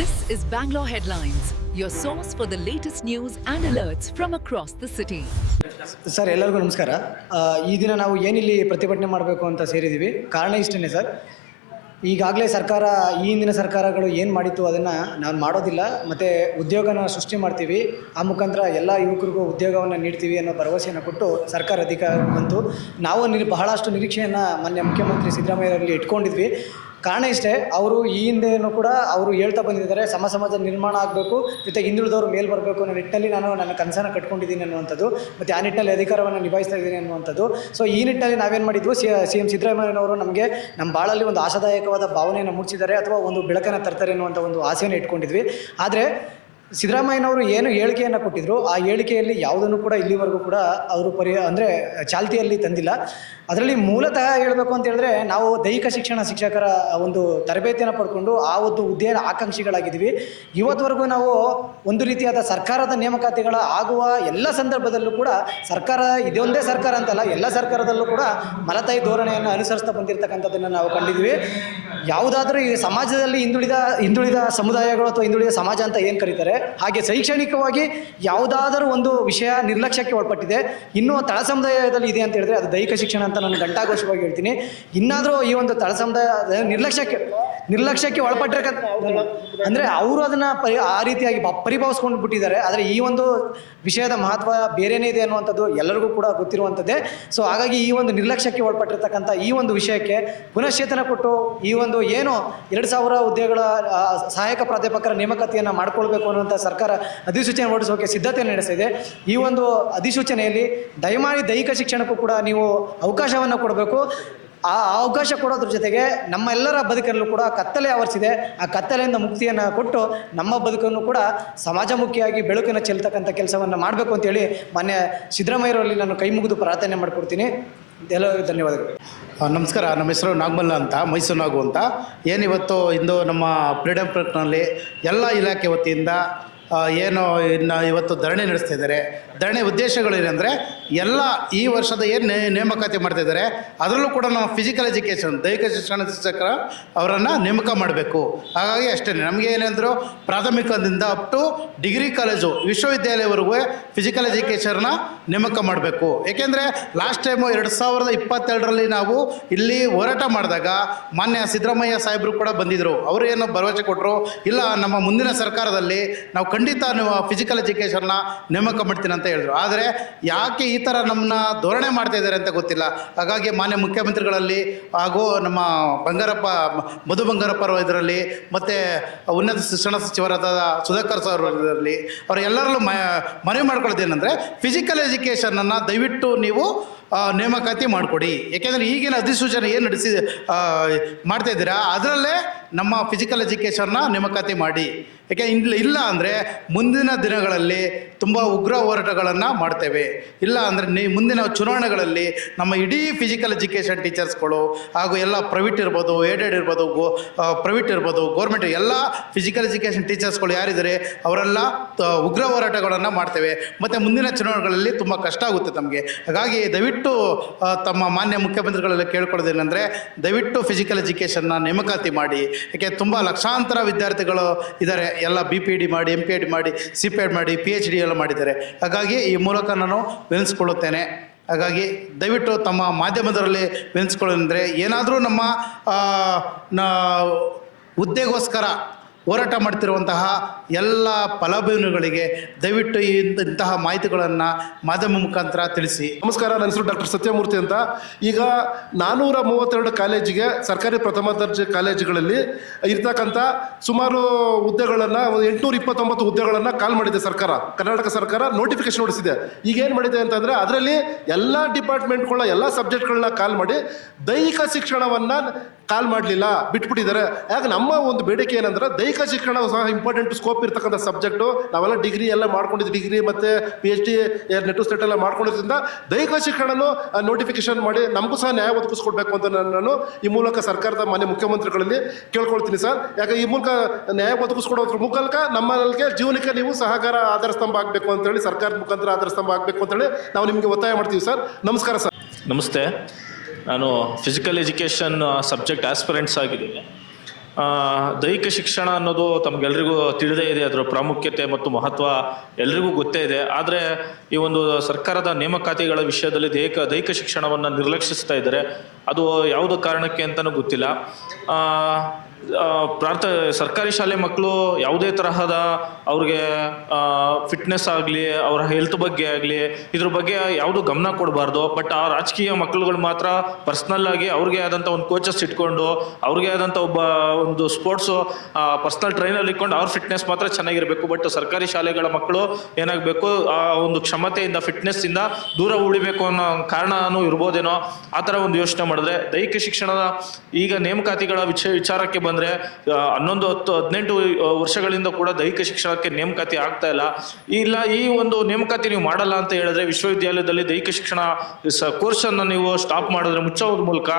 This is Bangalore Headlines, your source for the latest news and alerts from across the city. Sir ಎಲ್ಲರಿಗೂ ನಮಸ್ಕಾರ. ಈ ದಿನ ನಾವು ಏನಿಲ್ಲಿ ಪ್ರತಿಭಟನೆ ಮಾಡಬೇಕು ಅಂತ ಸೇರಿದ್ದೀವಿ. ಕಾರಣ ಇಷ್ಟೇ ಸರ್, ಈಗಾಗಲೇ ಸರ್ಕಾರ ಈ ಹಿಂದಿನ ಸರ್ಕಾರಗಳು ಏನು ಮಾಡಿತ್ತು ಅದನ್ನು ನಾವು ಮಾಡೋದಿಲ್ಲ, ಮತ್ತು ಉದ್ಯೋಗನ ಸೃಷ್ಟಿ ಮಾಡ್ತೀವಿ, ಆ ಮುಖಾಂತರ ಎಲ್ಲ ಯುವಕರಿಗೂ ಉದ್ಯೋಗವನ್ನು ನೀಡ್ತೀವಿ ಅನ್ನೋ ಭರವಸೆಯನ್ನು ಕೊಟ್ಟು ಸರ್ಕಾರ ಅಧಿಕಾರ ಬಂತು. ನಾವು ಬಹಳಷ್ಟು ನಿರೀಕ್ಷೆಯನ್ನು ಮಾನ್ಯ ಮುಖ್ಯಮಂತ್ರಿ ಸಿದ್ದರಾಮಯ್ಯವರಲ್ಲಿ ಇಟ್ಕೊಂಡಿದ್ವಿ. ಕಾರಣ ಇಷ್ಟೇ, ಅವರು ಈ ಹಿಂದೆಯೂ ಕೂಡ ಅವರು ಹೇಳ್ತಾ ಬಂದಿದ್ದಾರೆ ಸಮಾಜ ನಿರ್ಮಾಣ ಆಗಬೇಕು, ಜೊತೆಗೆ ಹಿಂದುಳಿದವರು ಮೇಲೆ ಬರಬೇಕು ಅನ್ನೋ ನಿಟ್ಟಿನಲ್ಲಿ ನಾನು ನನ್ನ ಕನಸನ್ನು ಕಟ್ಕೊಂಡಿದ್ದೀನಿ ಅನ್ನುವಂಥದ್ದು, ಮತ್ತು ಆ ನಿಟ್ಟಿನಲ್ಲಿ ಅಧಿಕಾರವನ್ನು ನಿಭಾಯಿಸ್ತಾ ಇದ್ದೀನಿ ಅನ್ನುವಂಥದ್ದು. ಸೊ ಈ ನಿಟ್ಟಿನಲ್ಲಿ ನಾವೇನು ಮಾಡಿದ್ವು, ಸಿ ಎಂ ಸಿದ್ದರಾಮಯ್ಯನವರು ನಮಗೆ ನಮ್ಮ ಬಾಳಲ್ಲಿ ಒಂದು ಆಶಾದಾಯಕವಾದ ಭಾವನೆಯನ್ನು ಮೂಡಿಸಿದ್ದಾರೆ, ಅಥವಾ ಒಂದು ಬೆಳಕನ್ನು ತರ್ತಾರೆ ಅನ್ನುವಂಥ ಒಂದು ಆಸೆಯನ್ನು ಇಟ್ಕೊಂಡಿದ್ವಿ. ಆದರೆ ಸಿದ್ದರಾಮಯ್ಯನವರು ಏನು ಹೇಳಿಕೆಯನ್ನು ಕೊಟ್ಟಿದ್ರು, ಆ ಹೇಳಿಕೆಯಲ್ಲಿ ಯಾವುದನ್ನು ಕೂಡ ಇಲ್ಲಿವರೆಗೂ ಕೂಡ ಅವರು ಚಾಲ್ತಿಯಲ್ಲಿ ತಂದಿಲ್ಲ. ಅದರಲ್ಲಿ ಮೂಲತಃ ಹೇಳಬೇಕು ಅಂತ ಹೇಳಿದ್ರೆ, ನಾವು ದೈಹಿಕ ಶಿಕ್ಷಕರ ಒಂದು ತರಬೇತಿಯನ್ನು ಪಡ್ಕೊಂಡು ಆ ಒಂದು ಹುದ್ದೆಯ ಆಕಾಂಕ್ಷಿಗಳಾಗಿದ್ದೀವಿ. ಇವತ್ತುವರೆಗೂ ನಾವು ಒಂದು ರೀತಿಯಾದ ಸರ್ಕಾರದ ನೇಮಕಾತಿಗಳ ಆಗುವ ಎಲ್ಲ ಸಂದರ್ಭದಲ್ಲೂ ಕೂಡ ಸರ್ಕಾರ, ಇದೊಂದೇ ಸರ್ಕಾರ ಅಂತಲ್ಲ, ಎಲ್ಲ ಸರ್ಕಾರದಲ್ಲೂ ಕೂಡ ಮಲತಾಯಿ ಧೋರಣೆಯನ್ನು ಅನುಸರಿಸ್ತಾ ಬಂದಿರತಕ್ಕಂಥದ್ದನ್ನು ನಾವು ಕಂಡಿದ್ವಿ. ಯಾವುದಾದ್ರೂ ಈ ಸಮಾಜದಲ್ಲಿ ಹಿಂದುಳಿದ ಸಮುದಾಯಗಳು ಅಥವಾ ಹಿಂದುಳಿದ ಸಮಾಜ ಅಂತ ಏನು ಕರೀತಾರೆ, ಹಾಗೆ ಶೈಕ್ಷಣಿಕವಾಗಿ ಯಾವುದಾದರೂ ಒಂದು ವಿಷಯ ನಿರ್ಲಕ್ಷ್ಯಕ್ಕೆ ಒಳಪಟ್ಟಿದೆ, ಇನ್ನೂ ತಳ ಸಮುದಾಯದಲ್ಲಿ ಇದೆ ಅಂತ ಹೇಳಿದ್ರೆ ಅದು ದೈಹಿಕ ಶಿಕ್ಷಣ ಅಂತ ನಾನು ಘಂಟಾಘೋಷವಾಗಿ ಹೇಳ್ತೀನಿ. ಇನ್ನಾದರೂ ಈ ಒಂದು ತಳ ಸಮುದಾಯ ನಿರ್ಲಕ್ಷ್ಯಕ್ಕೆ ಒಳಪಟ್ಟಿರತಕ್ಕಂಥ ಅಂದರೆ ಅವರು ಅದನ್ನು ಆ ರೀತಿಯಾಗಿ ಪರಿಭಾವಿಸ್ಕೊಂಡು ಬಿಟ್ಟಿದ್ದಾರೆ. ಆದರೆ ಈ ಒಂದು ವಿಷಯದ ಮಹತ್ವ ಬೇರೆಯೇ ಇದೆ ಅನ್ನುವಂಥದ್ದು ಎಲ್ಲರಿಗೂ ಕೂಡ ಗೊತ್ತಿರುವಂಥದ್ದೇ. ಸೊ ಹಾಗಾಗಿ ಈ ಒಂದು ನಿರ್ಲಕ್ಷ್ಯಕ್ಕೆ ಒಳಪಟ್ಟಿರ್ತಕ್ಕಂಥ ಈ ಒಂದು ವಿಷಯಕ್ಕೆ ಪುನಶ್ಚೇತನ ಕೊಟ್ಟು ಈ ಒಂದು ಏನು 2000 ಹುದ್ದೆಗಳ ಸಹಾಯಕ ಪ್ರಾಧ್ಯಾಪಕರ ನೇಮಕಾತಿಯನ್ನು ಮಾಡಿಕೊಳ್ಬೇಕು ಅನ್ನುವಂಥ ಸರ್ಕಾರ ಅಧಿಸೂಚನೆ ಹೊರಡಿಸೋಕೆ ಸಿದ್ಧತೆಯನ್ನು ನಡೆಸಿದೆ. ಈ ಒಂದು ಅಧಿಸೂಚನೆಯಲ್ಲಿ ದಯಮಾಡಿ ದೈಹಿಕ ಶಿಕ್ಷಣಕ್ಕೂ ಕೂಡ ನೀವು ಅವಕಾಶವನ್ನು ಕೊಡಬೇಕು. ಆ ಅವಕಾಶ ಕೊಡೋದ್ರ ಜೊತೆಗೆ ನಮ್ಮೆಲ್ಲರ ಬದುಕಲ್ಲೂ ಕೂಡ ಕತ್ತಲೆ ಆವರಿಸಿದೆ, ಆ ಕತ್ತಲೆಯಿಂದ ಮುಕ್ತಿಯನ್ನು ಕೊಟ್ಟು ನಮ್ಮ ಬದುಕನ್ನು ಕೂಡ ಸಮಾಜಮುಖಿಯಾಗಿ ಬೆಳಕನ್ನು ಚೆಲ್ತಕ್ಕಂಥ ಕೆಲಸವನ್ನು ಮಾಡಬೇಕು ಅಂತೇಳಿ ಮಾನ್ಯ ಸಿದ್ದರಾಮಯ್ಯರಲ್ಲಿ ನಾನು ಕೈ ಮುಗಿದು ಪ್ರಾರ್ಥನೆ ಮಾಡಿಕೊಡ್ತೀನಿ. ಎಲ್ಲರಿಗೂ ಧನ್ಯವಾದಗಳು. ನಮಸ್ಕಾರ. ನಮ್ಮ ಹೆಸರು ನಾಗಮಲ್ಲ ಅಂತ, ಮೈಸೂರು ನಾಗು ಅಂತ. ಏನಿವತ್ತು ಇಂದು ನಮ್ಮ ಫ್ರೀಡಮ್ ಪಾರ್ಕ್ನಲ್ಲಿ ಎಲ್ಲ ಇಲಾಖೆ ವತಿಯಿಂದ ಏನು ಇನ್ನು ಇವತ್ತು ಧರಣಿ ನಡೆಸ್ತಾ ಇದ್ದಾರೆ. ಧರಣಿ ಉದ್ದೇಶಗಳೇನೆಂದರೆ, ಎಲ್ಲ ಈ ವರ್ಷದ ಏನು ನೇಮಕಾತಿ ಮಾಡ್ತಾಯಿದ್ದಾರೆ ಅದರಲ್ಲೂ ಕೂಡ ನಾವು ಫಿಸಿಕಲ್ ಎಜುಕೇಷನ್ ದೈಹಿಕ ಶಿಕ್ಷಣ ಶಿಕ್ಷಕರ ಅವರನ್ನು ನೇಮಕ ಮಾಡಬೇಕು. ಹಾಗಾಗಿ ಅಷ್ಟೇ, ನಮಗೆ ಏನೆಂದರೂ ಪ್ರಾಥಮಿಕದಿಂದ ಅಪ್ ಟು ಡಿಗ್ರಿ ಕಾಲೇಜು ವಿಶ್ವವಿದ್ಯಾಲಯವರೆಗೂ ಫಿಸಿಕಲ್ ಎಜುಕೇಷನ್ನ ನೇಮಕ ಮಾಡಬೇಕು. ಏಕೆಂದರೆ ಲಾಸ್ಟ್ ಟೈಮು 2022ರಲ್ಲಿ ನಾವು ಇಲ್ಲಿ ಹೋರಾಟ ಮಾಡಿದಾಗ ಮಾನ್ಯ ಸಿದ್ದರಾಮಯ್ಯ ಸಾಹೇಬರು ಕೂಡ ಬಂದಿದ್ದರು. ಅವರು ಏನು ಭರವಸೆ ಕೊಟ್ಟರು, ಇಲ್ಲ ನಮ್ಮ ಮುಂದಿನ ಸರ್ಕಾರದಲ್ಲಿ ನಾವು ಖಂಡಿತ ನೀವು ಫಿಸಿಕಲ್ ಎಜುಕೇಷನ್ನ ನೇಮಕ ಮಾಡ್ತೀನಿ ಅಂತ ಹೇಳಿದ್ರು. ಆದರೆ ಯಾಕೆ ಈ ಥರ ನಮ್ಮನ್ನ ಧೋರಣೆ ಮಾಡ್ತಾ ಇದ್ದಾರೆ ಅಂತ ಗೊತ್ತಿಲ್ಲ. ಹಾಗಾಗಿ ಮಾನ್ಯ ಮುಖ್ಯಮಂತ್ರಿಗಳಲ್ಲಿ ಹಾಗೂ ನಮ್ಮ ಮಧು ಬಂಗಾರಪ್ಪ ಇದರಲ್ಲಿ, ಮತ್ತು ಉನ್ನತ ಶಿಕ್ಷಣ ಸಚಿವರಾದ ಸುಧಾಕರ್ ಸರ್ ಇದರಲ್ಲಿ, ಅವರೆಲ್ಲರಲ್ಲೂ ಮನವಿ ಮಾಡ್ಕೊಳ್ಳೋದೇನೆಂದರೆ, ಫಿಸಿಕಲ್ ಎಜುಕೇಷನನ್ನು ದಯವಿಟ್ಟು ನೀವು ನೇಮಕಾತಿ ಮಾಡಿಕೊಡಿ. ಏಕೆಂದರೆ ಈಗಿನ ಅಧಿಸೂಚನೆ ಏನು ಮಾಡ್ತಾಯಿದ್ದೀರಾ ಅದರಲ್ಲೇ ನಮ್ಮ ಫಿಸಿಕಲ್ ಎಜುಕೇಷನ್ನ ನೇಮಕಾತಿ ಮಾಡಿ. ಏಕೆ ಇಲ್ಲ ಅಂದರೆ ಮುಂದಿನ ದಿನಗಳಲ್ಲಿ ತುಂಬ ಉಗ್ರ ಹೋರಾಟಗಳನ್ನು ಮಾಡ್ತೇವೆ. ಇಲ್ಲ ಅಂದರೆ ಮುಂದಿನ ಚುನಾವಣೆಗಳಲ್ಲಿ ನಮ್ಮ ಇಡೀ ಫಿಸಿಕಲ್ ಎಜುಕೇಷನ್ ಟೀಚರ್ಸ್ಗಳು ಹಾಗೂ ಎಲ್ಲ ಪ್ರೈವೇಟ್ ಇರ್ಬೋದು, ಏಡೆಡ್ ಇರ್ಬೋದು, ಪ್ರೈವೇಟ್ ಇರ್ಬೋದು, ಗೌರ್ಮೆಂಟ್ ಎಲ್ಲ ಫಿಸಿಕಲ್ ಎಜುಕೇಷನ್ ಟೀಚರ್ಸ್ಗಳು ಯಾರಿದ್ದಾರೆ ಅವರೆಲ್ಲ ಉಗ್ರ ಹೋರಾಟಗಳನ್ನು ಮಾಡ್ತೇವೆ. ಮತ್ತು ಮುಂದಿನ ಚುನಾವಣೆಗಳಲ್ಲಿ ತುಂಬ ಕಷ್ಟ ಆಗುತ್ತೆ ನಮಗೆ. ಹಾಗಾಗಿ ದಯವಿಟ್ಟು ತಮ್ಮ ಮಾನ್ಯ ಮುಖ್ಯಮಂತ್ರಿಗಳಲ್ಲಿ ಕೇಳ್ಕೊಳ್ಳೋದೇನೆಂದರೆ, ದಯವಿಟ್ಟು ಫಿಸಿಕಲ್ ಎಜುಕೇಷನ್ನ ನೇಮಕಾತಿ ಮಾಡಿ. ಏಕೆ ತುಂಬ ಲಕ್ಷಾಂತರ ವಿದ್ಯಾರ್ಥಿಗಳು ಇದ್ದಾರೆ, ಎಲ್ಲ BPEd ಮಾಡಿ, MPEd ಮಾಡಿ, CPEd ಮಾಡಿ, PhD ಎಲ್ಲ ಮಾಡಿದ್ದಾರೆ. ಹಾಗಾಗಿ ಈ ಮೂಲಕ ನಾನು ವಿನಿಸ್ಕೊಳ್ಳುತ್ತೇನೆ. ಹಾಗಾಗಿ ದಯವಿಟ್ಟು ತಮ್ಮ ಮಾಧ್ಯಮದರಲ್ಲಿ ವಿನಿಸ್ಕೊಳ್ಳೋದಂದರೆ, ಏನಾದರೂ ನಮ್ಮ ಹುದ್ದೆಗೋಸ್ಕರ ಹೋರಾಟ ಮಾಡ್ತಿರುವಂತಹ ಎಲ್ಲ ಫಲಾನುಭವಿಗಳಿಗೆ ದಯವಿಟ್ಟು ಇಂತಹ ಮಾಹಿತಿಗಳನ್ನು ಮಾಧ್ಯಮ ಮುಖಾಂತರ ತಿಳಿಸಿ. ನಮಸ್ಕಾರ, ನನ್ನ ಹೆಸರು ಡಾಕ್ಟರ್ ಸತ್ಯಮೂರ್ತಿ ಅಂತ. ಈಗ 432 ಕಾಲೇಜಿಗೆ, ಸರ್ಕಾರಿ ಪ್ರಥಮ ದರ್ಜೆ ಕಾಲೇಜುಗಳಲ್ಲಿ ಇರ್ತಕ್ಕಂಥ ಸುಮಾರು ಹುದ್ದೆಗಳನ್ನು, 829 ಹುದ್ದೆಗಳನ್ನು ಕಾಲ್ ಮಾಡಿದೆ ಸರ್ಕಾರ, ಕರ್ನಾಟಕ ಸರ್ಕಾರ ನೋಟಿಫಿಕೇಶನ್ ಹೊಡಿಸಿದೆ. ಈಗ ಏನು ಮಾಡಿದೆ ಅಂತಂದರೆ, ಅದರಲ್ಲಿ ಎಲ್ಲ ಡಿಪಾರ್ಟ್ಮೆಂಟ್ಗಳನ್ನ, ಎಲ್ಲ ಸಬ್ಜೆಕ್ಟ್ಗಳನ್ನ ಕಾಲ್ ಮಾಡಿ ದೈಹಿಕ ಶಿಕ್ಷಣವನ್ನು ಕಾಲ್ ಮಾಡಲಿಲ್ಲ, ಬಿಟ್ಬಿಟ್ಟಿದ್ದಾರೆ. ಯಾಕೆ ನಮ್ಮ ಒಂದು ಬೇಡಿಕೆ ಏನಂದ್ರೆ, ದೈಹಿಕ ಶಿಕ್ಷಣ ಸಹ ಇಂಪಾರ್ಟೆಂಟ್ ಸ್ಕೋಪ್ ಇರ್ತಕ್ಕಂಥ ಸಬ್ಜೆಕ್ಟು. ನಾವೆಲ್ಲ ಡಿಗ್ರಿ ಎಲ್ಲ ಮಾಡ್ಕೊಂಡಿದ್ದು, ಡಿಗ್ರಿ ಮತ್ತು PhD ನೆಟ್ಟು ಸ್ಟೇಟ್ ಎಲ್ಲ ಮಾಡ್ಕೊಂಡಿದ್ದರಿಂದ ದೈಹಿಕ ಶಿಕ್ಷಣನೂ ನೋಟಿಫಿಕೇಶನ್ ಮಾಡಿ ನಮಗೂ ಸಹ ನ್ಯಾಯ ಒದಗಿಸ್ಕೊಡ್ಬೇಕು ಅಂತ ನಾನು ಈ ಮೂಲಕ ಸರ್ಕಾರದ ಮಾನ್ಯ ಮುಖ್ಯಮಂತ್ರಿಗಳಲ್ಲಿ ಕೇಳ್ಕೊಳ್ತೀನಿ ಸರ್. ಯಾಕೆ ಈ ಮೂಲಕ ನ್ಯಾಯ ಒದಗಿಸ್ಕೊಡೋದ್ರ ಮೂಲಕ ನಮ್ಮಲ್ಲಿಗೆ ಜೀವನಕ್ಕೆ ನೀವು ಸಹಕಾರ ಆಧಾರ ಸ್ತಂಭ ಆಗಬೇಕು ಅಂತೇಳಿ, ಸರ್ಕಾರದ ಮುಖಾಂತರ ಆಧಾರ ಸ್ತಂಭ ಆಗಬೇಕು ಅಂತೇಳಿ ನಾವು ನಿಮಗೆ ಒತ್ತಾಯ ಮಾಡ್ತೀವಿ ಸರ್. ನಮಸ್ಕಾರ ಸರ್. ನಮಸ್ತೆ. ನಾನು ಫಿಸಿಕಲ್ ಎಜುಕೇಷನ್ ಸಬ್ಜೆಕ್ಟ್ ಆಸ್ಪಿರೆಂಟ್ಸ್ ಆಗಿದ್ದೀನಿ. ದೈಹಿಕ ಶಿಕ್ಷಣ ಅನ್ನೋದು ತಮಗೆಲ್ರಿಗೂ ತಿಳಿದೇ ಇದೆ, ಅದರ ಪ್ರಾಮುಖ್ಯತೆ ಮತ್ತು ಮಹತ್ವ ಎಲ್ರಿಗೂ ಗೊತ್ತೇ ಇದೆ. ಆದರೆ ಈ ಒಂದು ಸರ್ಕಾರದ ನೇಮಕಾತಿಗಳ ವಿಷಯದಲ್ಲಿ ದೈಹಿಕ ಶಿಕ್ಷಣವನ್ನು ನಿರ್ಲಕ್ಷಿಸ್ತಾ ಇದ್ದಾರೆ. ಅದು ಯಾವುದೋ ಕಾರಣಕ್ಕೆ ಅಂತಲೂ ಗೊತ್ತಿಲ್ಲ. ಸರ್ಕಾರಿ ಶಾಲೆ ಮಕ್ಕಳು ಯಾವುದೇ ತರಹದ ಅವ್ರಿಗೆ ಫಿಟ್ನೆಸ್ ಆಗಲಿ, ಅವರ ಹೆಲ್ತ್ ಬಗ್ಗೆ ಆಗಲಿ, ಇದ್ರ ಬಗ್ಗೆ ಯಾವುದು ಗಮನ ಕೊಡಬಾರ್ದು. ಬಟ್ ಆ ರಾಜಕೀಯ ಮಕ್ಕಳುಗಳು ಮಾತ್ರ ಪರ್ಸ್ನಲ್ ಆಗಿ ಅವ್ರಿಗೆ ಆದಂಥ ಒಂದು ಕೋಚಸ್ ಇಟ್ಕೊಂಡು, ಅವ್ರಿಗೆ ಆದಂಥ ಒಂದು ಸ್ಪೋರ್ಟ್ಸು ಪರ್ಸ್ನಲ್ ಟ್ರೈನರ್ ಇಟ್ಕೊಂಡು ಅವ್ರ ಫಿಟ್ನೆಸ್ ಮಾತ್ರ ಚೆನ್ನಾಗಿರಬೇಕು. ಬಟ್ ಸರ್ಕಾರಿ ಶಾಲೆಗಳ ಮಕ್ಕಳು ಏನಾಗಬೇಕು, ಆ ಒಂದು ಕ್ಷಮತೆಯಿಂದ, ಫಿಟ್ನೆಸ್ಸಿಂದ ದೂರ ಉಳಿಬೇಕು ಅನ್ನೋ ಕಾರಣನೂ ಇರ್ಬೋದೇನೋ. ಆ ಥರ ಒಂದು ಯೋಚನೆ ಮಾಡಿದ್ರೆ ದೈಹಿಕ ಶಿಕ್ಷಣದ ಈಗ ನೇಮಕಾತಿಗಳ ವಿಚಾರಕ್ಕೆ ಬಂದರೆ 11-18 ವರ್ಷಗಳಿಂದ ಕೂಡ ದೈಹಿಕ ಶಿಕ್ಷಣಕ್ಕೆ ನೇಮಕಾತಿ ಆಗ್ತಾ ಇಲ್ಲ. ಈ ಒಂದು ನೇಮಕಾತಿ ನೀವು ಮಾಡಲ್ಲ ಅಂತ ಹೇಳಿದ್ರೆ ವಿಶ್ವವಿದ್ಯಾಲಯದಲ್ಲಿ ದೈಹಿಕ ಶಿಕ್ಷಣ ಕೋರ್ಸನ್ನು ನೀವು ಸ್ಟಾಪ್ ಮಾಡಿದ್ರೆ, ಮುಚ್ಚೋದ್ರ ಮೂಲಕ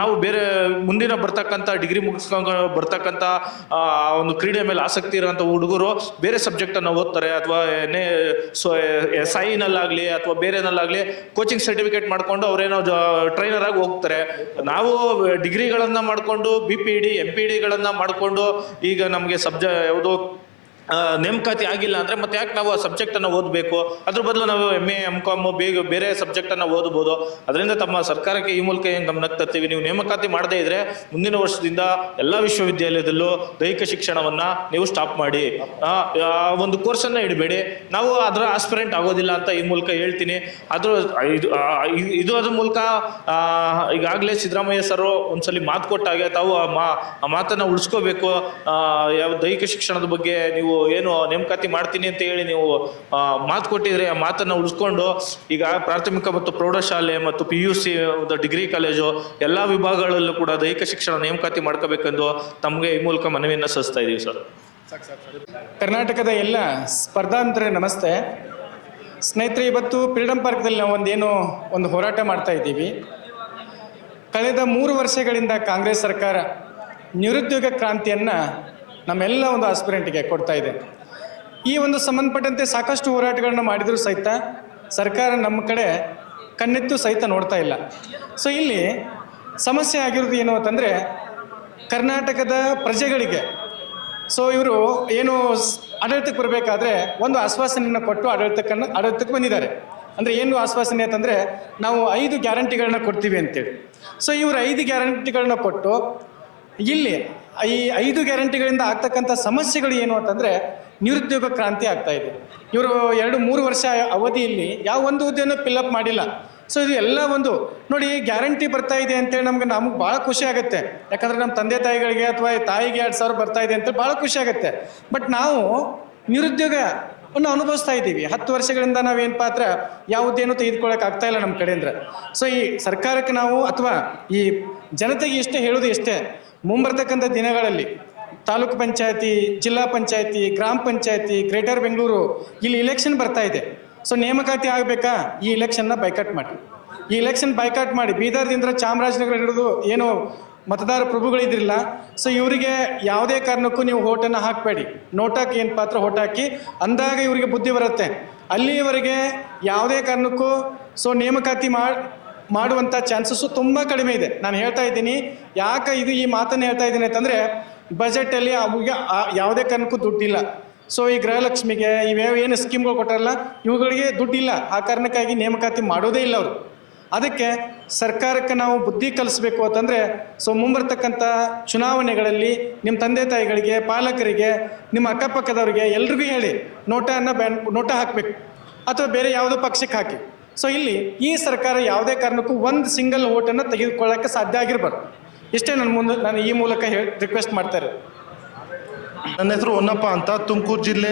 ನಾವು ಬೇರೆ ಮುಂದಿನ ಬರ್ತಕ್ಕಂಥ ಡಿಗ್ರಿ ಮುಗಿಸ್ಕೊಂಡು ಬರ್ತಕ್ಕಂಥ ಒಂದು ಕ್ರೀಡೆ ಮೇಲೆ ಆಸಕ್ತಿ ಇರೋಂಥ ಹುಡುಗರು ಬೇರೆ ಸಬ್ಜೆಕ್ಟನ್ನು ಓದ್ತಾರೆ, ಅಥವಾ SI-ನಲ್ಲಾಗಲಿ ಅಥವಾ ಬೇರೆನಲ್ಲಾಗಲಿ ಕೋಚಿಂಗ್ ಸರ್ಟಿಫಿಕೇಟ್ ಮಾಡ್ಕೊಂಡು ಅವರೇನೋ ಟ್ರೈನರ್ ಆಗಿ ಹೋಗ್ತಾರೆ. ನಾವು ಡಿಗ್ರಿಗಳನ್ನು ಮಾಡಿಕೊಂಡು BPED MPEDಗಳನ್ನ ಮಾಡಿಕೊಂಡು ಈಗ ನಮಗೆ ಯಾವುದು ನೇಮಕಾತಿ ಆಗಿಲ್ಲ ಅಂದರೆ ಮತ್ತೆ ಯಾಕೆ ನಾವು ಆ ಸಬ್ಜೆಕ್ಟನ್ನು ಓದಬೇಕು? ಅದ್ರ ಬದಲು ನಾವು MA MCOM ಬೇರೆ ಸಬ್ಜೆಕ್ಟನ್ನು ಓದ್ಬೋದು. ಅದರಿಂದ ತಮ್ಮ ಸರ್ಕಾರಕ್ಕೆ ಈ ಮೂಲಕ ಏನು ಗಮನಕ್ಕೆ ತರ್ತೀವಿ, ನೀವು ನೇಮಕಾತಿ ಮಾಡದೇ ಇದ್ರೆ ಮುಂದಿನ ವರ್ಷದಿಂದ ಎಲ್ಲ ವಿಶ್ವವಿದ್ಯಾಲಯದಲ್ಲೂ ದೈಹಿಕ ಶಿಕ್ಷಣವನ್ನು ನೀವು ಸ್ಟಾಪ್ ಮಾಡಿ, ಒಂದು ಕೋರ್ಸನ್ನು ಇಡಬೇಡಿ. ನಾವು ಅದರ ಆಸ್ಪಿರೆಂಟ್ ಆಗೋದಿಲ್ಲ ಅಂತ ಈ ಮೂಲಕ ಹೇಳ್ತೀನಿ. ಅದ್ರ ಮೂಲಕ ಈಗಾಗಲೇ ಸಿದ್ದರಾಮಯ್ಯ ಸರ್ ಒಂದ್ಸಲಿ ಮಾತು ಕೊಟ್ಟಾಗೆ ತಾವು ಆ ಮಾತನ್ನು ಉಳಿಸ್ಕೋಬೇಕು. ಯಾವ ದೈಹಿಕ ಶಿಕ್ಷಣದ ಬಗ್ಗೆ ನೀವು ಏನು ನೇಮಕಾತಿ ಮಾಡ್ತೀನಿ ಅಂತ ಹೇಳಿ ನೀವು ಮಾತು ಕೊಟ್ಟಿದ್ರೆ ಆ ಮಾತನ್ನು ಉಳಿಸ್ಕೊಂಡು ಈಗ ಪ್ರಾಥಮಿಕ ಮತ್ತು ಪ್ರೌಢಶಾಲೆ ಮತ್ತು PUC ಡಿಗ್ರಿ ಕಾಲೇಜು ಎಲ್ಲ ವಿಭಾಗಗಳಲ್ಲೂ ಕೂಡ ದೈಹಿಕ ಶಿಕ್ಷಣ ನೇಮಕಾತಿ ಮಾಡ್ಕೋಬೇಕೆಂದು ತಮಗೆ ಈ ಮೂಲಕ ಮನವಿಯನ್ನು ಸಲ್ಲಿಸ್ತಾ ಇದ್ದೀವಿ ಸರ್. ಕರ್ನಾಟಕದ ಎಲ್ಲ ಸ್ಪರ್ಧಾಂತರೇ ನಮಸ್ತೆ. ಸ್ನೇಹಿತರೆ, ಇವತ್ತು ಫ್ರೀಡಮ್ ಪಾರ್ಕ್ದಲ್ಲಿ ನಾವು ಒಂದು ಹೋರಾಟ ಮಾಡ್ತಾ ಇದ್ದೀವಿ. ಕಳೆದ 3 ವರ್ಷಗಳಿಂದ ಕಾಂಗ್ರೆಸ್ ಸರ್ಕಾರ ನಿರುದ್ಯೋಗ ಕ್ರಾಂತಿಯನ್ನು ನಮ್ಮೆಲ್ಲ ಒಂದು ಆಸ್ಪಿರೆಂಟ್ಗೆ ಕೊಡ್ತಾ ಇದೆ. ಈ ಒಂದು ಸಂಬಂಧಪಟ್ಟಂತೆ ಸಾಕಷ್ಟು ಹೋರಾಟಗಳನ್ನ ಮಾಡಿದರೂ ಸಹಿತ ಸರ್ಕಾರ ನಮ್ಮ ಕಡೆ ಕಣ್ಣೆತ್ತು ಸಹಿತ ನೋಡ್ತಾ ಇಲ್ಲ. ಸೊ ಇಲ್ಲಿ ಸಮಸ್ಯೆ ಆಗಿರೋದು ಏನು ಅಂತಂದರೆ, ಕರ್ನಾಟಕದ ಪ್ರಜೆಗಳಿಗೆ ಇವರು ಏನು ಆಡಳಿತಕ್ಕೆ ಬರಬೇಕಾದ್ರೆ ಒಂದು ಆಶ್ವಾಸನೆಯನ್ನು ಕೊಟ್ಟು ಆಡಳಿತಕ್ಕೆ ಬಂದಿದ್ದಾರೆ. ಅಂದರೆ ಏನು ಆಶ್ವಾಸನೆ ಅಂತಂದರೆ, ನಾವು 5 ಗ್ಯಾರಂಟಿಗಳನ್ನ ಕೊಡ್ತೀವಿ ಅಂತೇಳಿ. ಸೊ ಇವರು 5 ಗ್ಯಾರಂಟಿಗಳನ್ನ ಕೊಟ್ಟು ಇಲ್ಲಿ ಈ 5 ಗ್ಯಾರಂಟಿಗಳಿಂದ ಆಗ್ತಕ್ಕಂಥ ಸಮಸ್ಯೆಗಳು ಏನು ಅಂತಂದರೆ ನಿರುದ್ಯೋಗ ಕ್ರಾಂತಿ ಆಗ್ತಾ ಇದೆ. ಇವರು 2-3 ವರ್ಷ ಅವಧಿಯಲ್ಲಿ ಯಾವ ಒಂದು ಹುದ್ದೆಯನ್ನು ಫಿಲ್ಅಪ್ ಮಾಡಿಲ್ಲ. ಸೊ ಇದು ಎಲ್ಲ ಒಂದು ನೋಡಿ, ಗ್ಯಾರಂಟಿ ಬರ್ತಾ ಇದೆ ಅಂತೇಳಿ ನಮ್ಗೆ ಭಾಳ ಖುಷಿ ಆಗುತ್ತೆ. ಯಾಕಂದರೆ ನಮ್ಮ ತಂದೆ ತಾಯಿಗಳಿಗೆ ಅಥವಾ ತಾಯಿಗೆ 2,000 ಬರ್ತಾ ಇದೆ ಅಂತೇಳಿ ಭಾಳ ಖುಷಿ ಆಗುತ್ತೆ. ಬಟ್ ನಾವು ನಿರುದ್ಯೋಗವನ್ನು ಅನುಭವಿಸ್ತಾ ಇದ್ದೀವಿ. 10 ವರ್ಷಗಳಿಂದ ನಾವೇನು ಪಾತ್ರ ಯಾವುದೇನು ತೆಗೆದುಕೊಳ್ಳೋಕೆ ಆಗ್ತಾ ಇಲ್ಲ ನಮ್ಮ ಕಡೆಯಿಂದ. ಸೊ ಈ ಸರ್ಕಾರಕ್ಕೆ ನಾವು ಅಥವಾ ಈ ಜನತೆಗೆ ಇಷ್ಟೇ ಹೇಳೋದು ಇಷ್ಟೇ, ಮುಂಬರ್ತಕ್ಕಂಥ ದಿನಗಳಲ್ಲಿ ತಾಲೂಕು ಪಂಚಾಯತಿ, ಜಿಲ್ಲಾ ಪಂಚಾಯತಿ, ಗ್ರಾಮ ಪಂಚಾಯತಿ, ಗ್ರೇಟರ್ ಬೆಂಗಳೂರು ಇಲ್ಲಿ ಇಲೆಕ್ಷನ್ ಬರ್ತಾ ಇದೆ. ಸೊ ನೇಮಕಾತಿ ಆಗಬೇಕಾ, ಈ ಇಲೆಕ್ಷನ್ನ ಬೈಕಾಟ್ ಮಾಡಿ. ಈ ಇಲೆಕ್ಷನ್ ಬೈಕಾಟ್ ಮಾಡಿ ಬೀದರ್ದಿಂದ ಚಾಮರಾಜನಗರ ಹಿಡಿದು ಏನು ಮತದಾರ ಪ್ರಭುಗಳಿದ್ರಿಲ್ಲ, ಸೊ ಇವರಿಗೆ ಯಾವುದೇ ಕಾರಣಕ್ಕೂ ನೀವು ಓಟನ್ನು ಹಾಕಬೇಡಿ. ನೋಟಾಕಿ ಏನು ಪಾತ್ರ ಓಟ್ ಹಾಕಿ ಅಂದಾಗ ಇವರಿಗೆ ಬುದ್ಧಿ ಬರುತ್ತೆ. ಅಲ್ಲಿಯವರೆಗೆ ಯಾವುದೇ ಕಾರಣಕ್ಕೂ ನೇಮಕಾತಿ ಮಾಡುವಂಥ ಚಾನ್ಸಸ್ಸು ತುಂಬ ಕಡಿಮೆ ಇದೆ. ನಾನು ಹೇಳ್ತಾ ಇದ್ದೀನಿ. ಯಾಕೆ ಈ ಮಾತನ್ನು ಹೇಳ್ತಾ ಇದ್ದೀನಿ ಅಂತಂದರೆ, ಬಜೆಟಲ್ಲಿ ಅವಿಗೆ ಯಾವುದೇ ಕಾರಣಕ್ಕೂ ದುಡ್ಡಿಲ್ಲ. ಸೊ ಈ ಗೃಹಲಕ್ಷ್ಮಿಗೆ ಏನು ಸ್ಕೀಮ್ಗಳು ಕೊಟ್ಟಾರಲ್ಲ, ಇವುಗಳಿಗೆ ದುಡ್ಡಿಲ್ಲ. ಆ ಕಾರಣಕ್ಕಾಗಿ ನೇಮಕಾತಿ ಮಾಡೋದೇ ಇಲ್ಲ ಅವರು. ಅದಕ್ಕೆ ಸರ್ಕಾರಕ್ಕೆ ನಾವು ಬುದ್ಧಿ ಕಲಿಸ್ಬೇಕು ಅಂತಂದರೆ, ಮುಂಬರ್ತಕ್ಕಂಥ ಚುನಾವಣೆಗಳಲ್ಲಿ ನಿಮ್ಮ ತಂದೆ ತಾಯಿಗಳಿಗೆ, ಪಾಲಕರಿಗೆ, ನಿಮ್ಮ ಅಕ್ಕಪಕ್ಕದವ್ರಿಗೆ ಎಲ್ರಿಗೂ ಹೇಳಿ ನೋಟ ಹಾಕಬೇಕು, ಅಥವಾ ಬೇರೆ ಯಾವುದೋ ಪಕ್ಷಕ್ಕೆ ಹಾಕಿ. ಸೊ ಇಲ್ಲಿ ಈ ಸರ್ಕಾರ ಯಾವುದೇ ಕಾರಣಕ್ಕೂ ಒಂದು ಸಿಂಗಲ್ ಓಟನ್ನು ತೆಗೆದುಕೊಳ್ಳೋಕ್ಕೆ ಸಾಧ್ಯ ಆಗಿರಬಾರ್ದು. ಇಷ್ಟೇ ನಾನು ಈ ಮೂಲಕ ರಿಕ್ವೆಸ್ಟ್ ಮಾಡ್ತಾರೆ. ನನ್ನ ಹೆಸರು ಹೊನ್ನಪ್ಪ ಅಂತ, ತುಮಕೂರು ಜಿಲ್ಲೆ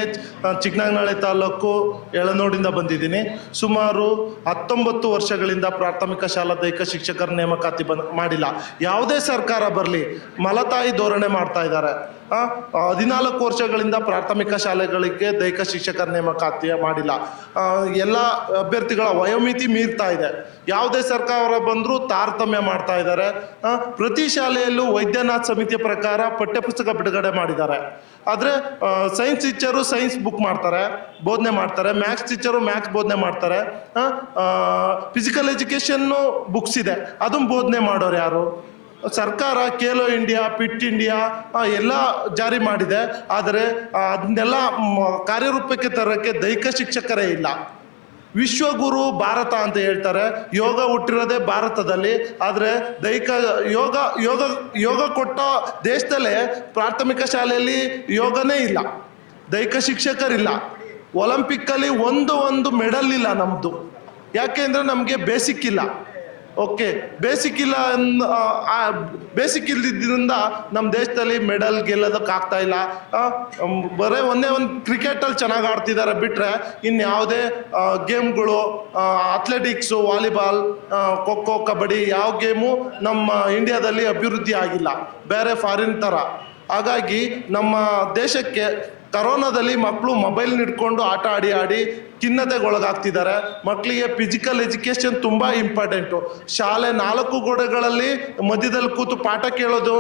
ಚಿಕ್ಕನಾಗನಹಳ್ಳಿ ತಾಲೂಕು ಯಳನೋಡಿಂದ ಬಂದಿದ್ದೀನಿ. ಸುಮಾರು 19 ವರ್ಷಗಳಿಂದ ಪ್ರಾಥಮಿಕ ಶಾಲಾ ದೈಹಿಕ ಶಿಕ್ಷಕರ ನೇಮಕಾತಿ ಮಾಡಿಲ್ಲ. ಯಾವುದೇ ಸರ್ಕಾರ ಬರಲಿ ಮಲತಾಯಿ ಧೋರಣೆ ಮಾಡ್ತಾ ಇದ್ದಾರೆ. 14 ವರ್ಷಗಳಿಂದ ಪ್ರಾಥಮಿಕ ಶಾಲೆಗಳಿಗೆ ದೈಹಿಕ ಶಿಕ್ಷಕರ ನೇಮಕಾತಿ ಮಾಡಿಲ್ಲ. ಎಲ್ಲ ಅಭ್ಯರ್ಥಿಗಳ ವಯೋಮಿತಿ ಮೀರ್ತಾ ಇದೆ. ಯಾವುದೇ ಸರ್ಕಾರ ಬಂದರೂ ತಾರತಮ್ಯ ಮಾಡ್ತಾ ಇದ್ದಾರೆ. ಪ್ರತಿ ಶಾಲೆಯಲ್ಲೂ ವೈದ್ಯನಾಥ್ ಸಮಿತಿಯ ಪ್ರಕಾರ ಪಠ್ಯಪುಸ್ತಕ ಬಿಡುಗಡೆ ಮಾಡಿದ್ದಾರೆ. ಆದರೆ ಸೈನ್ಸ್ ಟೀಚರು ಸೈನ್ಸ್ ಬುಕ್ ಬೋಧನೆ ಮಾಡ್ತಾರೆ, ಮ್ಯಾಥ್ಸ್ ಟೀಚರು ಮ್ಯಾಥ್ಸ್ ಬೋಧನೆ ಮಾಡ್ತಾರೆ. ಫಿಸಿಕಲ್ ಎಜುಕೇಷನ್ನು ಬುಕ್ಸ್ ಇದೆ, ಅದನ್ನು ಬೋಧನೆ ಮಾಡೋರು ಯಾರು? ಸರ್ಕಾರ ಖೇಲೋ ಇಂಡಿಯಾ, ಫಿಟ್ ಇಂಡಿಯಾ ಎಲ್ಲ ಜಾರಿ ಮಾಡಿದೆ. ಆದರೆ ಅದನ್ನೆಲ್ಲ ಕಾರ್ಯರೂಪಕ್ಕೆ ತರೋಕ್ಕೆ ದೈಹಿಕ ಶಿಕ್ಷಕರೇ ಇಲ್ಲ. ವಿಶ್ವಗುರು ಭಾರತ ಅಂತ ಹೇಳ್ತಾರೆ. ಯೋಗ ಹುಟ್ಟಿರೋದೇ ಭಾರತದಲ್ಲಿ. ಆದರೆ ದೈಹಿಕ ಯೋಗ ಕೊಟ್ಟ ದೇಶದಲ್ಲೇ ಪ್ರಾಥಮಿಕ ಶಾಲೆಯಲ್ಲಿ ಯೋಗನೇ ಇಲ್ಲ, ದೈಹಿಕ ಶಿಕ್ಷಕರಿಲ್ಲ. ಒಲಿಂಪಿಕ್ಕಲ್ಲಿ ಒಂದು ಮೆಡಲ್ ಇಲ್ಲ ನಮ್ಮದು. ಯಾಕೆಂದರೆ ನಮಗೆ ಬೇಸಿಕ್ ಇಲ್ಲ. ಓಕೆ, ಬೇಸಿಕ್ ಇಲ್ಲ. ಬೇಸಿಕ್ ಇಲ್ಲದಿದ್ದರಿಂದ ನಮ್ಮ ದೇಶದಲ್ಲಿ ಮೆಡಲ್ ಗೆಲ್ಲೋದಕ್ಕಾಗ್ತಾ ಇಲ್ಲ. ಬರೀ ಒಂದೇ ಒಂದು ಕ್ರಿಕೆಟಲ್ಲಿ ಚೆನ್ನಾಗಿ ಆಡ್ತಿದ್ದಾರೆ ಬಿಟ್ಟರೆ ಇನ್ಯಾವುದೇ ಗೇಮ್ಗಳು, ಅಥ್ಲೆಟಿಕ್ಸು, ವಾಲಿಬಾಲ್, ಖೋಖೋ, ಕಬಡ್ಡಿ ಯಾವ ಗೇಮು ನಮ್ಮ ಇಂಡಿಯಾದಲ್ಲಿ ಅಭಿವೃದ್ಧಿ ಆಗಿಲ್ಲ, ಬೇರೆ ಫಾರಿನ್ ಥರ. ಹಾಗಾಗಿ ನಮ್ಮ ದೇಶಕ್ಕೆ ಕರೋನಾದಲ್ಲಿ ಮಕ್ಕಳು ಮೊಬೈಲ್ ಹಿಡ್ಕೊಂಡು ಆಟ ಆಡಿ ಖಿನ್ನತೆಗೊಳಗಾಗ್ತಿದ್ದಾರೆ. ಮಕ್ಕಳಿಗೆ ಫಿಸಿಕಲ್ ಎಜುಕೇಷನ್ ತುಂಬ ಇಂಪಾರ್ಟೆಂಟು. ಶಾಲೆ 4 ಗೋಡೆಗಳಲ್ಲಿ ಮಧ್ಯದಲ್ಲಿ ಕೂತು ಪಾಠ ಕೇಳೋದು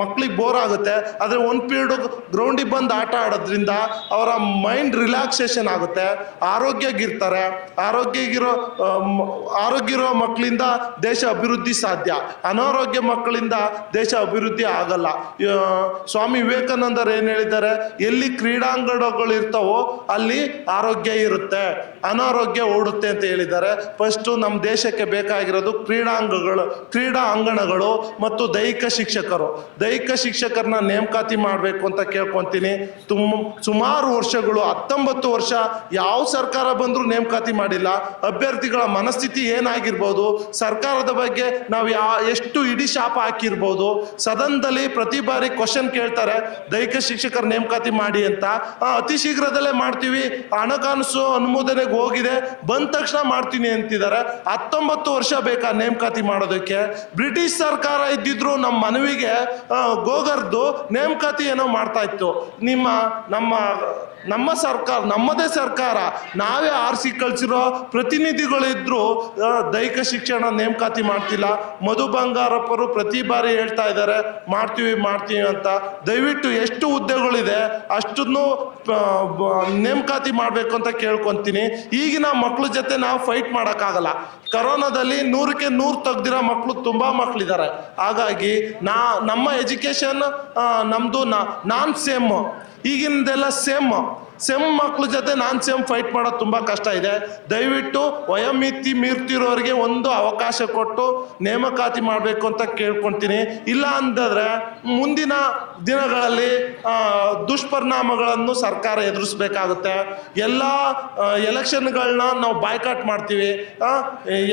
ಮಕ್ಕಳಿಗೆ ಬೋರ್ ಆಗುತ್ತೆ. ಆದರೆ ಒಂದು ಪೀರಿಯಡ್ ಗ್ರೌಂಡಿಗೆ ಬಂದು ಆಟ ಆಡೋದ್ರಿಂದ ಅವರ ಮೈಂಡ್ ರಿಲ್ಯಾಕ್ಸೇಷನ್ ಆಗುತ್ತೆ, ಆರೋಗ್ಯಗಿರ್ತಾರೆ. ಆರೋಗ್ಯ ಇರೋ ಮಕ್ಕಳಿಂದ ದೇಶ ಅಭಿವೃದ್ಧಿ ಸಾಧ್ಯ. ಅನಾರೋಗ್ಯ ಮಕ್ಕಳಿಂದ ದೇಶ ಅಭಿವೃದ್ಧಿ ಆಗಲ್ಲ. ಸ್ವಾಮಿ ವಿವೇಕಾನಂದರು ಏನು ಹೇಳಿದ್ದಾರೆ, ಎಲ್ಲಿ ಕ್ರೀಡಾಂಗಣಗಳು ಇರ್ತಾವೋ ಅಲ್ಲಿ ಆರೋಗ್ಯ ಇರುತ್ತೆ, ಅನಾರೋಗ್ಯ ಓಡುತ್ತೆ ಅಂತ ಹೇಳಿದ್ದಾರೆ. ಫಸ್ಟು ನಮ್ಮ ದೇಶಕ್ಕೆ ಬೇಕಾಗಿರೋದು ಕ್ರೀಡಾ ಅಂಗಣಗಳು ಮತ್ತು ದೈಹಿಕ ಶಿಕ್ಷಕರನ್ನ ನೇಮಕಾತಿ ಮಾಡಬೇಕು ಅಂತ ಕೇಳ್ಕೊತೀನಿ. ಸುಮಾರು ವರ್ಷಗಳು 19 ವರ್ಷ ಯಾವ ಸರ್ಕಾರ ಬಂದರೂ ನೇಮಕಾತಿ ಮಾಡಿಲ್ಲ. ಅಭ್ಯರ್ಥಿಗಳ ಮನಸ್ಥಿತಿ ಏನಾಗಿರ್ಬೋದು, ಸರ್ಕಾರದ ಬಗ್ಗೆ ನಾವು ಎಷ್ಟು ಇಡೀ ಶಾಪ ಹಾಕಿರ್ಬೋದು. ಸದನದಲ್ಲಿ ಪ್ರತಿ ಬಾರಿ ಕ್ವಶನ್ ಕೇಳ್ತಾರೆ, ದೈಹಿಕ ಶಿಕ್ಷಕರ ನೇಮಕಾತಿ ಮಾಡಿ ಅಂತ. ಅತಿ ಶೀಘ್ರದಲ್ಲೇ ಮಾಡ್ತೀವಿ, ಹಣಕಾಸು ಅನುಮೋದನೆಗೆ ಹೋಗಿದೆ, ಬಂದ ತಕ್ಷಣ ಮಾಡ್ತೀನಿ ಅಂತಿದ್ದಾರೆ. 19 ವರ್ಷ ಬೇಕಾ ನೇಮಕಾತಿ ಮಾಡೋದಕ್ಕೆ? ಬ್ರಿಟಿಷ್ ಸರ್ಕಾರ ಇದ್ದಿದ್ರು ನಮ್ಮ ಮನವಿಗೆ ಗೋಗರ್ದು ನೇಮಕಾತಿ ಏನೋ ಮಾಡ್ತಾ ಇತ್ತು. ನಮ್ಮ ಸರ್ಕಾರ, ನಮ್ಮದೇ ಸರ್ಕಾರ, ನಾವೇ ಆರಿಸಿ ಕಳಿಸಿರೋ ಪ್ರತಿನಿಧಿಗಳಿದ್ರು ದೈಹಿಕ ಶಿಕ್ಷಣ ನೇಮಕಾತಿ ಮಾಡ್ತಿಲ್ಲ. ಮಧು ಬಂಗಾರಪ್ಪರು ಪ್ರತಿ ಬಾರಿ ಹೇಳ್ತಾ ಇದ್ದಾರೆ ಮಾಡ್ತೀವಿ ಅಂತ. ದಯವಿಟ್ಟು ಎಷ್ಟು ಹುದ್ದೆಗಳಿದೆ ಅಷ್ಟನ್ನು ನೇಮಕಾತಿ ಮಾಡಬೇಕು ಅಂತ ಕೇಳ್ಕೊತೀನಿ. ಈಗಿನ ಮಕ್ಕಳ ಜೊತೆ ನಾವು ಫೈಟ್ ಮಾಡೋಕ್ಕಾಗಲ್ಲ. ಕರೋನಾದಲ್ಲಿ 100ಕ್ಕೆ 100 ತೆಗ್ದಿರೋ ಮಕ್ಕಳು ತುಂಬ ಮಕ್ಕಳಿದ್ದಾರೆ. ಹಾಗಾಗಿ ನಮ್ಮ ಎಜುಕೇಷನ್ ನಮ್ಮದು ನಾನ್ ಸೇಮ್, ಈಗಿನದೆಲ್ಲ ಸೆಮ್ ಮಕ್ಕಳ ಜೊತೆ ಸೇಮ್ ಫೈಟ್ ಮಾಡೋದು ತುಂಬ ಕಷ್ಟ ಇದೆ. ದಯವಿಟ್ಟು ವಯೋಮಿತಿ ಮೀರ್ತಿರೋರಿಗೆ ಒಂದು ಅವಕಾಶ ಕೊಟ್ಟು ನೇಮಕಾತಿ ಮಾಡಬೇಕು ಅಂತ ಕೇಳ್ಕೊತೀನಿ. ಇಲ್ಲ ಅಂತಂದರೆ ಮುಂದಿನ ದಿನಗಳಲ್ಲಿ ದುಷ್ಪರಿಣಾಮಗಳನ್ನು ಸರ್ಕಾರ ಎದುರಿಸ್ಬೇಕಾಗುತ್ತೆ. ಎಲ್ಲ ಎಲೆಕ್ಷನ್ಗಳನ್ನ ನಾವು ಬಾಯ್ಕಾಟ್ ಮಾಡ್ತೀವಿ.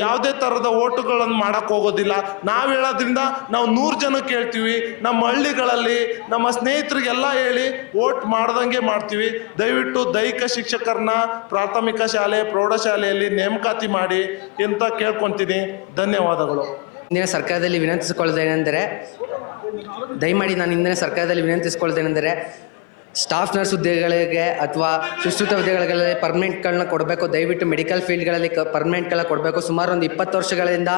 ಯಾವುದೇ ಥರದ ಓಟುಗಳನ್ನು ಮಾಡೋಕ್ಕೆ ಹೋಗೋದಿಲ್ಲ. ನಾವು ಹೇಳೋದ್ರಿಂದ ನಾವು 100 ಜನ ಕೇಳ್ತೀವಿ. ನಮ್ಮ ಹಳ್ಳಿಗಳಲ್ಲಿ ನಮ್ಮ ಸ್ನೇಹಿತರಿಗೆಲ್ಲ ಹೇಳಿ ಓಟ್ ಮಾಡ್ದಂಗೆ ಮಾಡ್ತೀವಿ. ದಯವಿಟ್ಟು ದೈಹಿಕ ಶಿಕ್ಷಕರನ್ನ ಪ್ರಾಥಮಿಕ ಶಾಲೆ, ಪ್ರೌಢಶಾಲೆಯಲ್ಲಿ ನೇಮಕಾತಿ ಮಾಡಿ ಅಂತ ಕೇಳ್ಕೊತೀನಿ. ಧನ್ಯವಾದಗಳು. ಇಂದಿನ ಸರ್ಕಾರದಲ್ಲಿ ವಿನಂತಿಸಿಕೊಳ್ಳೋದೇನೆಂದರೆ, ದಯಮಾಡಿ ನಾನು ಇಂದಿನ ಸರ್ಕಾರದಲ್ಲಿ ವಿನಂತಿಸಿಕೊಳ್ಳೋದೇನೆಂದರೆ, ಸ್ಟಾಫ್ ನರ್ಸ್ ಹುದ್ದೆಗಳಿಗೆ ಅಥವಾ ಸುಶ್ರುತ ಹುದ್ದೆಗಳಲ್ಲಿ ಪರ್ಮನೆಂಟ್ಗಳನ್ನ ಕೊಡಬೇಕು. ದಯವಿಟ್ಟು ಮೆಡಿಕಲ್ ಫೀಲ್ಡ್ಗಳಲ್ಲಿ ಪರ್ಮನೆಂಟ್ಗಳನ್ನ ಕೊಡಬೇಕು. ಸುಮಾರು ಒಂದು 20 ವರ್ಷಗಳಿಂದ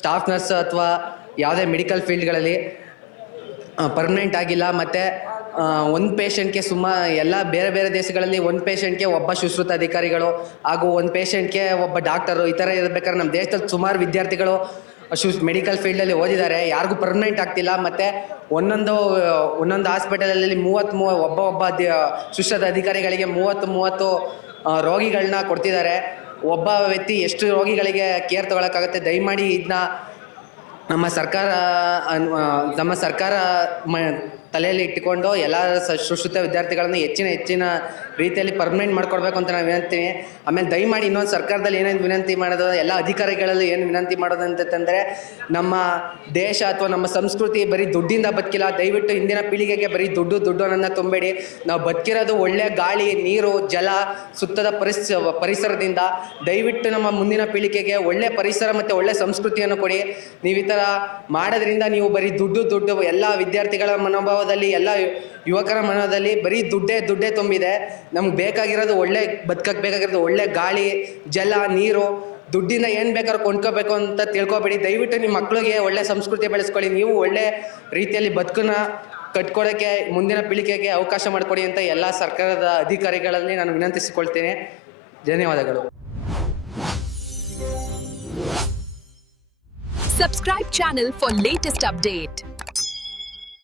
ಸ್ಟಾಫ್ ನರ್ಸ್ ಅಥವಾ ಯಾವುದೇ ಮೆಡಿಕಲ್ ಫೀಲ್ಡ್ಗಳಲ್ಲಿ ಪರ್ಮನೆಂಟ್ ಆಗಿಲ್ಲ. ಮತ್ತು ಒಂದು ಪೇಷಂಟ್ಗೆ ಎಲ್ಲ ಬೇರೆ ಬೇರೆ ದೇಶಗಳಲ್ಲಿ ಒಂದು ಪೇಷಂಟ್ಗೆ ಒಬ್ಬ ಸುಶ್ರುತ ಅಧಿಕಾರಿಗಳು ಹಾಗೂ ಒಂದು ಪೇಷಂಟ್ಗೆ ಒಬ್ಬ ಡಾಕ್ಟರು ಈ ಥರ ಇರಬೇಕಾದ್ರೆ ನಮ್ಮ ದೇಶದಲ್ಲಿ ಸುಮಾರು ವಿದ್ಯಾರ್ಥಿಗಳು ಮೆಡಿಕಲ್ ಫೀಲ್ಡಲ್ಲಿ ಓದಿದ್ದಾರೆ, ಯಾರಿಗೂ ಪರ್ಮನೆಂಟ್ ಆಗ್ತಿಲ್ಲ. ಮತ್ತು ಒಂದೊಂದು ಹಾಸ್ಪಿಟಲಲ್ಲಿ ಒಬ್ಬ ಸುಶ್ರುತ ಅಧಿಕಾರಿಗಳಿಗೆ 30 ರೋಗಿಗಳನ್ನ ಕೊಡ್ತಿದ್ದಾರೆ. ಒಬ್ಬ ವ್ಯಕ್ತಿ ಎಷ್ಟು ರೋಗಿಗಳಿಗೆ ಕೇರ್ ತೊಗೊಳಕ್ಕಾಗುತ್ತೆ? ದಯಮಾಡಿ ಇದನ್ನ ನಮ್ಮ ಸರ್ಕಾರ ತಲೆಯಲ್ಲಿ ಇಟ್ಟುಕೊಂಡು ಎಲ್ಲ ಸುಶ್ರುತ ವಿದ್ಯಾರ್ಥಿಗಳನ್ನು ಹೆಚ್ಚಿನ ರೀತಿಯಲ್ಲಿ ಪರ್ಮನೆಂಟ್ ಮಾಡ್ಕೊಡ್ಬೇಕು ಅಂತ ನಾನು ವಿನಂತೀನಿ. ಆಮೇಲೆ ದಯಮಾಡಿ ಇನ್ನೊಂದು ಸರ್ಕಾರದಲ್ಲಿ ಏನೇನು ವಿನಂತಿ ಮಾಡೋದು, ಎಲ್ಲ ಅಧಿಕಾರಿಗಳಲ್ಲಿ ಏನು ವಿನಂತಿ ಮಾಡೋದು ಅಂತಂದರೆ, ನಮ್ಮ ದೇಶ ಅಥವಾ ನಮ್ಮ ಸಂಸ್ಕೃತಿ ಬರೀ ದುಡ್ಡಿಂದ ಬದುಕಿಲ್ಲ. ದಯವಿಟ್ಟು ಇಂದಿನ ಪೀಳಿಗೆಗೆ ಬರೀ ದುಡ್ಡು ಅನ್ನೋದನ್ನ ತುಂಬಬೇಡಿ. ನಾವು ಬದುಕಿರೋದು ಒಳ್ಳೆ ಗಾಳಿ, ನೀರು, ಜಲ, ಸುತ್ತದ ಪರಿಸರದಿಂದ. ದಯವಿಟ್ಟು ನಮ್ಮ ಮುಂದಿನ ಪೀಳಿಗೆಗೆ ಒಳ್ಳೆ ಪರಿಸರ ಮತ್ತು ಒಳ್ಳೆ ಸಂಸ್ಕೃತಿಯನ್ನು ಕೊಡಿ. ನೀವು ಈ ಥರ ಮಾಡೋದ್ರಿಂದ ನೀವು ಬರೀ ದುಡ್ಡು ಎಲ್ಲ ವಿದ್ಯಾರ್ಥಿಗಳ ಮನೋಭಾವದಲ್ಲಿ, ಎಲ್ಲ ಯುವಕರ ಮನೋದಲ್ಲಿ ಬರೀ ದುಡ್ಡೇ ತುಂಬಿದೆ. ನಮ್ಗೆ ಬೇಕಾಗಿರೋದು ಬದುಕಕ್ಕೆ ಬೇಕಾಗಿರೋದು ಒಳ್ಳೆ ಗಾಳಿ, ಜಲ, ನೀರು. ದುಡ್ಡಿಂದ ಏನು ಬೇಕಾದ್ರೂ ಕೊಂಡ್ಕೋಬೇಕು ಅಂತ ತಿಳ್ಕೊಬೇಡಿ. ದಯವಿಟ್ಟು ನಿಮ್ಮ ಮಕ್ಕಳಿಗೆ ಒಳ್ಳೆ ಸಂಸ್ಕೃತಿ ಬೆಳೆಸ್ಕೊಳ್ಳಿ. ನೀವು ಒಳ್ಳೆ ರೀತಿಯಲ್ಲಿ ಬದುಕನ್ನ ಕಟ್ಕೊಳ್ಳೋಕ್ಕೆ ಮುಂದಿನ ಪೀಳಿಗೆಗೆ ಅವಕಾಶ ಮಾಡಿಕೊಡಿ ಅಂತ ಎಲ್ಲ ಸರ್ಕಾರದ ಅಧಿಕಾರಿಗಳಲ್ಲಿ ನಾನು ವಿನಂತಿಸಿಕೊಳ್ತೇನೆ. ಧನ್ಯವಾದಗಳು. Subscribe channel for latest update.